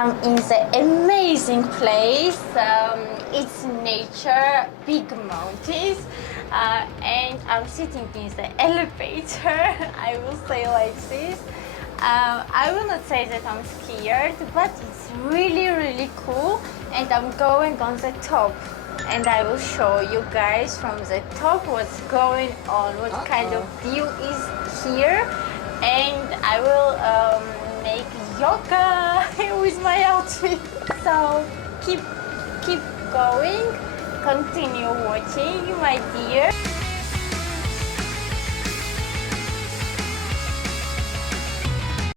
I'm in the amazing place. It's nature, big mountains, and I'm sitting in the elevator. I will say like this. I will not say that I'm scared, but it's really, really cool. And I'm going on the top, and I will show you guys from the top what's going on, what kind of view is here, and I will make yoga with my outfit. So keep going, continue watching, my dear.